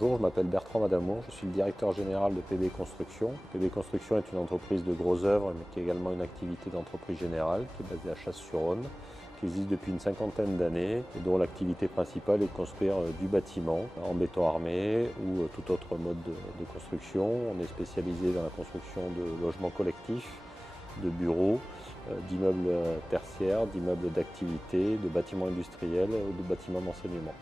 Bonjour, je m'appelle Bertrand Madamour, je suis le directeur général de PB Construction. PB Construction est une entreprise de gros œuvres, mais qui est également une activité d'entreprise générale, qui est basée à Chasse-sur-Rhône, qui existe depuis une cinquantaine d'années et dont l'activité principale est de construire du bâtiment en béton armé ou tout autre mode de construction. On est spécialisé dans la construction de logements collectifs, de bureaux, d'immeubles tertiaires, d'immeubles d'activité, de bâtiments industriels ou de bâtiments d'enseignement.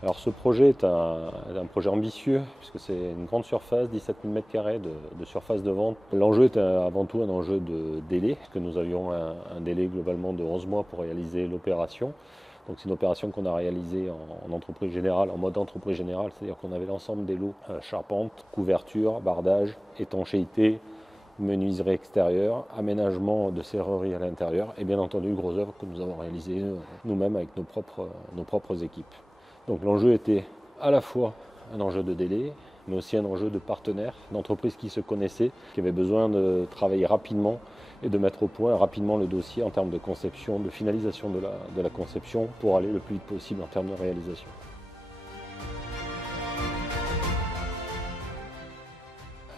Alors ce projet est un projet ambitieux puisque c'est une grande surface, 17 000 m² de surface de vente. L'enjeu est avant tout un enjeu de délai, puisque nous avions un délai globalement de 11 mois pour réaliser l'opération. Donc c'est une opération qu'on a réalisée en entreprise générale, en mode entreprise générale, c'est-à-dire qu'on avait l'ensemble des lots, charpente, couverture, bardage, étanchéité, menuiserie extérieure, aménagement de serrurerie à l'intérieur et bien entendu gros œuvres que nous avons réalisées nous-mêmes avec nos propres équipes. Donc l'enjeu était à la fois un enjeu de délai, mais aussi un enjeu de partenaires, d'entreprises qui se connaissaient, qui avaient besoin de travailler rapidement et de mettre au point rapidement le dossier en termes de conception, de finalisation de la conception pour aller le plus vite possible en termes de réalisation.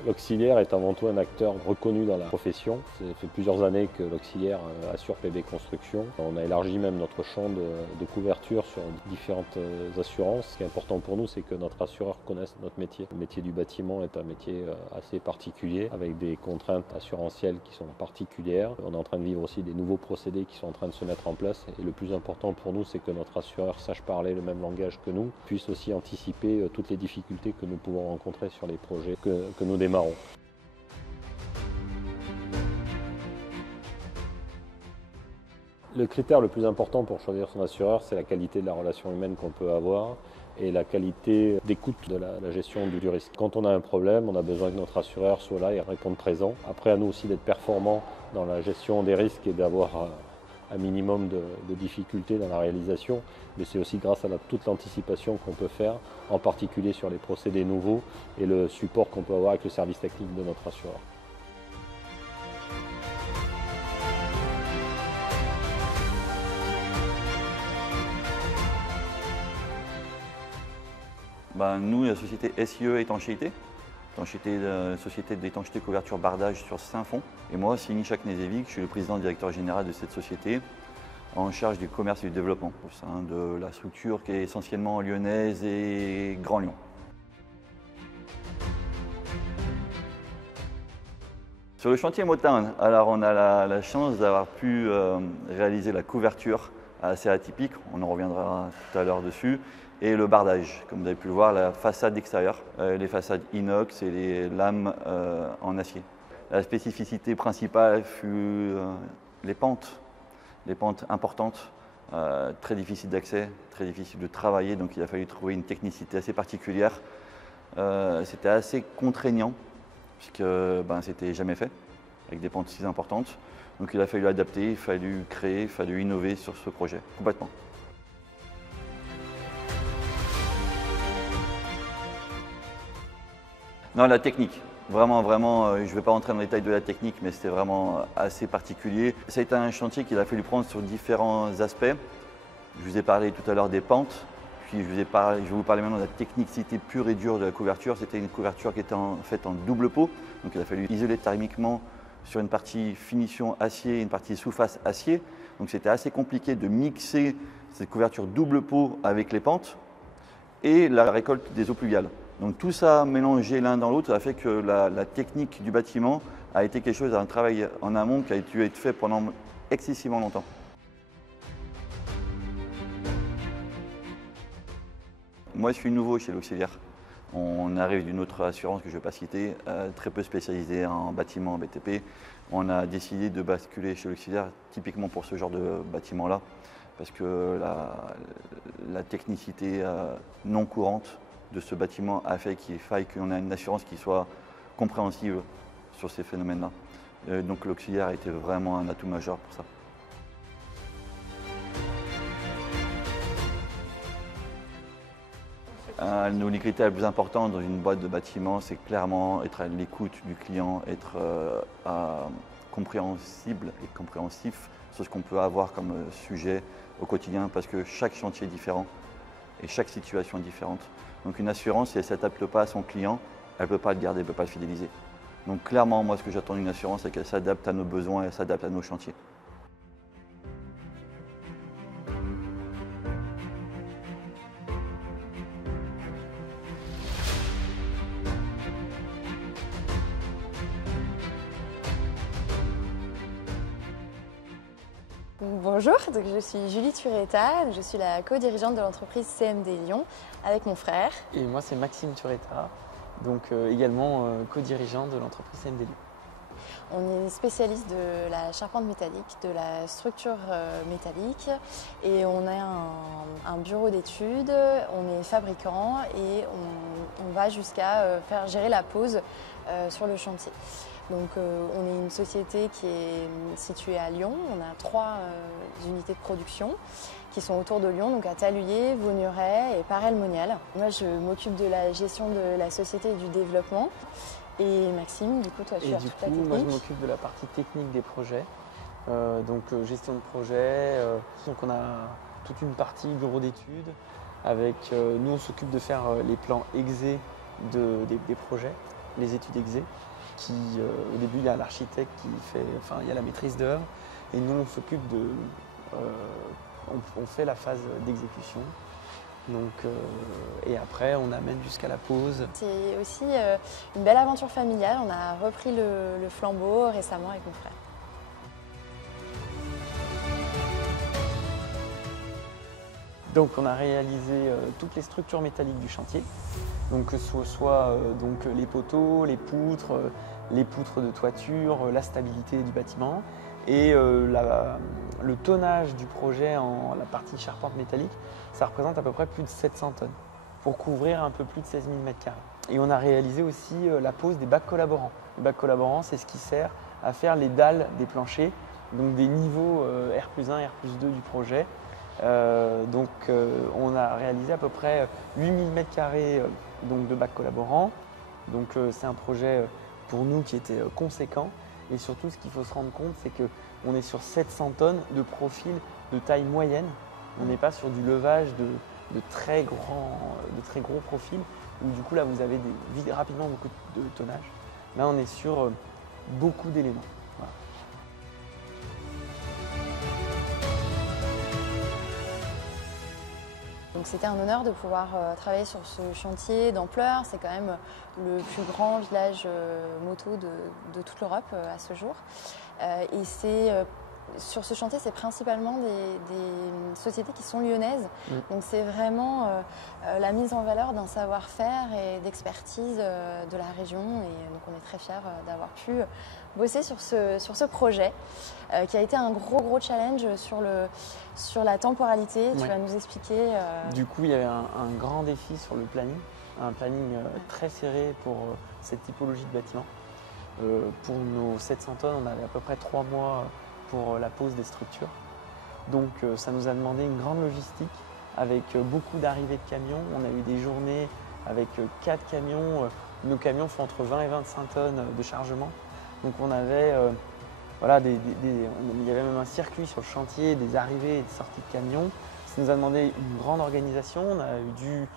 L'auxiliaire est avant tout un acteur reconnu dans la profession. Ça fait plusieurs années que l'auxiliaire assure PB Construction. On a élargi même notre champ de couverture sur différentes assurances. Ce qui est important pour nous, c'est que notre assureur connaisse notre métier. Le métier du bâtiment est un métier assez particulier, avec des contraintes assurantielles qui sont particulières. On est en train de vivre aussi des nouveaux procédés qui sont en train de se mettre en place. Et le plus important pour nous, c'est que notre assureur sache parler le même langage que nous, puisse aussi anticiper toutes les difficultés que nous pouvons rencontrer sur les projets que nous démarrons. Le critère le plus important pour choisir son assureur, c'est la qualité de la relation humaine qu'on peut avoir et la qualité d'écoute de la gestion du risque. Quand on a un problème, on a besoin que notre assureur soit là et réponde présent. Après, à nous aussi d'être performants dans la gestion des risques et d'avoir un minimum de difficultés dans la réalisation, mais c'est aussi grâce à toute l'anticipation qu'on peut faire, en particulier sur les procédés nouveaux et le support qu'on peut avoir avec le service technique de notre assureur. Nous, la société SIE Étanchéité, société d'étanchéité, couverture, bardage sur Saint-Fond. Et moi, Sini Chaknezevic, je suis le président directeur général de cette société, en charge du commerce et du développement au sein de la structure qui est essentiellement lyonnaise et Grand Lyon. Sur le chantier Motown, alors on a la chance d'avoir pu réaliser la couverture assez atypique, on en reviendra tout à l'heure dessus, et le bardage, comme vous avez pu le voir, la façade extérieure, les façades inox et les lames en acier. La spécificité principale fut les pentes importantes, très difficiles d'accès, très difficiles de travailler, donc il a fallu trouver une technicité assez particulière. C'était assez contraignant, puisque c'était jamais fait, avec des pentes si importantes. Donc il a fallu adapter, il a fallu créer, il a fallu innover sur ce projet, complètement. Non, la technique. Vraiment, je ne vais pas rentrer dans les détails de la technique, mais c'était vraiment assez particulier. Ça a été un chantier qu'il a fallu prendre sur différents aspects. Je vous ai parlé tout à l'heure des pentes, puis je vais vous parler maintenant de la technicité pure et dure de la couverture. C'était une couverture qui était faite en double pot, donc il a fallu isoler thermiquement sur une partie finition acier et une partie sous-face acier. Donc c'était assez compliqué de mixer cette couverture double pot avec les pentes et la récolte des eaux pluviales. Donc tout ça mélangé l'un dans l'autre a fait que la technique du bâtiment a été quelque chose, un travail en amont qui a dû être fait pendant excessivement longtemps. Moi, je suis nouveau chez l'auxiliaire. On arrive d'une autre assurance que je ne vais pas citer, très peu spécialisée en bâtiment, en BTP. On a décidé de basculer chez l'auxiliaire typiquement pour ce genre de bâtiment-là, parce que la technicité non courante de ce bâtiment a fait qu'il faille qu'on ait une assurance qui soit compréhensive sur ces phénomènes-là. Donc l'auxiliaire a été vraiment un atout majeur pour ça. Un de nos critères les plus importants dans une boîte de bâtiment, c'est clairement être à l'écoute du client, être compréhensible et compréhensif sur ce qu'on peut avoir comme sujet au quotidien parce que chaque chantier est différent et chaque situation est différente. Donc une assurance, si elle ne s'adapte pas à son client, elle ne peut pas le garder, elle ne peut pas le fidéliser. Donc clairement, moi, ce que j'attends d'une assurance, c'est qu'elle s'adapte à nos besoins et elle s'adapte à nos chantiers. Bonjour, donc je suis Julie Turetta, je suis la co-dirigeante de l'entreprise CMD Lyon avec mon frère. Et moi c'est Maxime Turetta, donc également co-dirigeant de l'entreprise CMD Lyon. On est spécialiste de la charpente métallique, de la structure métallique et on a un bureau d'études, on est fabricant et on va jusqu'à faire gérer la pose sur le chantier. Donc on est une société qui est située à Lyon, on a 3 unités de production qui sont autour de Lyon, donc à Taluyer, Vaugneray et Paray-le-Monial. Moi je m'occupe de la gestion de la société et du développement. Et Maxime, du coup, toi, tu as toute la technique. Moi, je m'occupe de la partie technique des projets, donc gestion de projet. Donc, on a toute une partie bureau d'études. Avec, nous, on s'occupe de faire les plans exé des projets, les études exé. Au début, il y a l'architecte qui fait, il y a la maîtrise d'œuvre, et nous, on s'occupe de, on fait la phase d'exécution. Donc, et après, on amène jusqu'à la pause. C'est aussi une belle aventure familiale. On a repris le flambeau récemment avec mon frère. Donc, on a réalisé toutes les structures métalliques du chantier. Donc, que ce soit donc, les poteaux, les poutres de toiture, la stabilité du bâtiment. Et le tonnage du projet en la partie charpente métallique, ça représente à peu près plus de 700 tonnes pour couvrir un peu plus de 16 000 m². Et on a réalisé aussi la pose des bacs collaborants. Les bacs collaborants, c'est ce qui sert à faire les dalles des planchers, donc des niveaux R+1 et R+2 du projet. On a réalisé à peu près 8000 m² donc de bacs collaborants. Donc c'est un projet pour nous qui était conséquent. Et surtout, ce qu'il faut se rendre compte, c'est qu'on est sur 700 tonnes de profil de taille moyenne. On n'est pas sur du levage de très gros profils, où du coup, là, vous avez rapidement beaucoup de tonnage. Là, on est sur beaucoup d'éléments. Voilà. Donc c'était un honneur de pouvoir travailler sur ce chantier d'ampleur. C'est quand même le plus grand village moto de toute l'Europe à ce jour. Sur ce chantier, c'est principalement des sociétés qui sont lyonnaises. Donc c'est vraiment la mise en valeur d'un savoir-faire et d'expertise de la région. Et donc on est très fiers d'avoir pu bosser sur ce projet qui a été un gros challenge sur la temporalité. Tu vas nous expliquer. Du coup, il y avait un grand défi sur le planning, un planning très serré pour cette typologie de bâtiment. Pour nos 700 tonnes, on avait à peu près 3 mois pour la pose des structures. Donc ça nous a demandé une grande logistique avec beaucoup d'arrivées de camions. On a eu des journées avec 4 camions. Nos camions font entre 20 et 25 tonnes de chargement. Donc on avait, il y avait même un circuit sur le chantier, des arrivées et des sorties de camions. Ça nous a demandé une grande organisation. On a dû,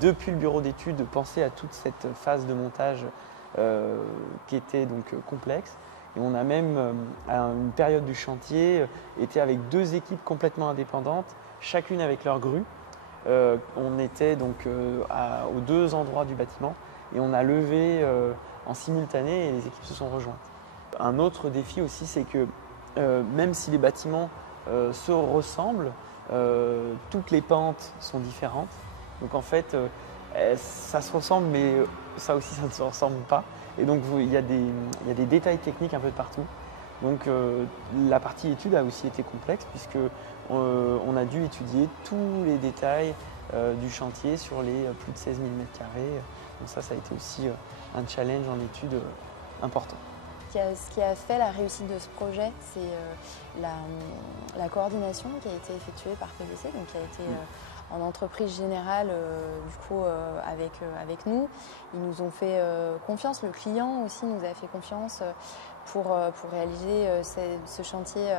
depuis le bureau d'études, penser à toute cette phase de montage qui était donc complexe. Et on a même, à une période du chantier, été avec 2 équipes complètement indépendantes, chacune avec leur grue. On était donc aux 2 endroits du bâtiment et on a levé en simultané et les équipes se sont rejointes. Un autre défi aussi, c'est que même si les bâtiments se ressemblent, toutes les pentes sont différentes. Donc en fait, ça se ressemble, mais ça aussi, ça ne se ressemble pas. Et donc, il y a des détails techniques un peu de partout. Donc, la partie étude a aussi été complexe puisque on a dû étudier tous les détails du chantier sur les plus de 16 000 m². Donc ça a été aussi un challenge en étude important. Ce qui a fait la réussite de ce projet, c'est la coordination qui a été effectuée par PVC, donc qui a été en entreprise générale avec nous. Ils nous ont fait confiance, le client aussi nous a fait confiance pour réaliser ce chantier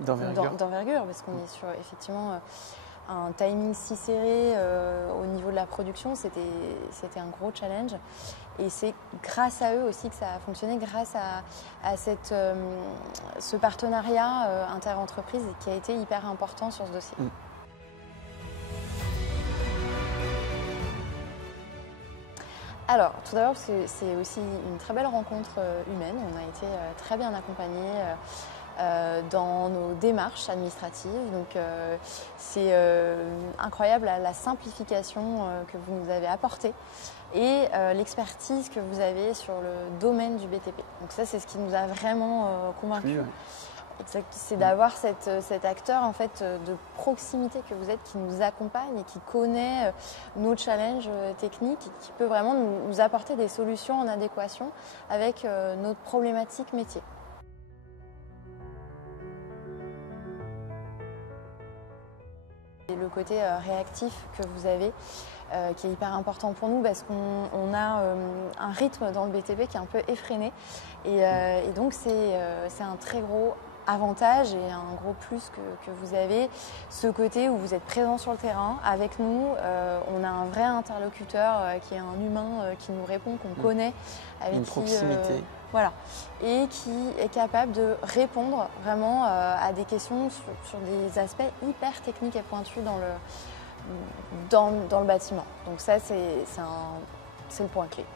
d'envergure, parce qu'on est sur effectivement un timing si serré au niveau de la production, c'était un gros challenge. Et c'est grâce à eux aussi que ça a fonctionné, grâce à ce partenariat inter-entreprise qui a été hyper important sur ce dossier. Alors, tout d'abord, c'est aussi une très belle rencontre humaine. On a été très bien accompagnés dans nos démarches administratives. Donc, c'est incroyable la simplification que vous nous avez apportée et l'expertise que vous avez sur le domaine du BTP. Donc ça, c'est ce qui nous a vraiment convaincus. Exact. C'est d'avoir cet acteur en fait, de proximité que vous êtes, qui nous accompagne et qui connaît nos challenges techniques et qui peut vraiment nous apporter des solutions en adéquation avec notre problématique métier. Et le côté réactif que vous avez, qui est hyper important pour nous parce qu'on a un rythme dans le BTP qui est un peu effréné et donc c'est un très gros avantage et un gros plus que vous avez, ce côté où vous êtes présent sur le terrain avec nous. On a un vrai interlocuteur qui est un humain qui nous répond, qu'on connaît, avec une proximité. Voilà, et qui est capable de répondre vraiment à des questions sur des aspects hyper techniques et pointus dans le bâtiment. Donc ça, c'est le point clé.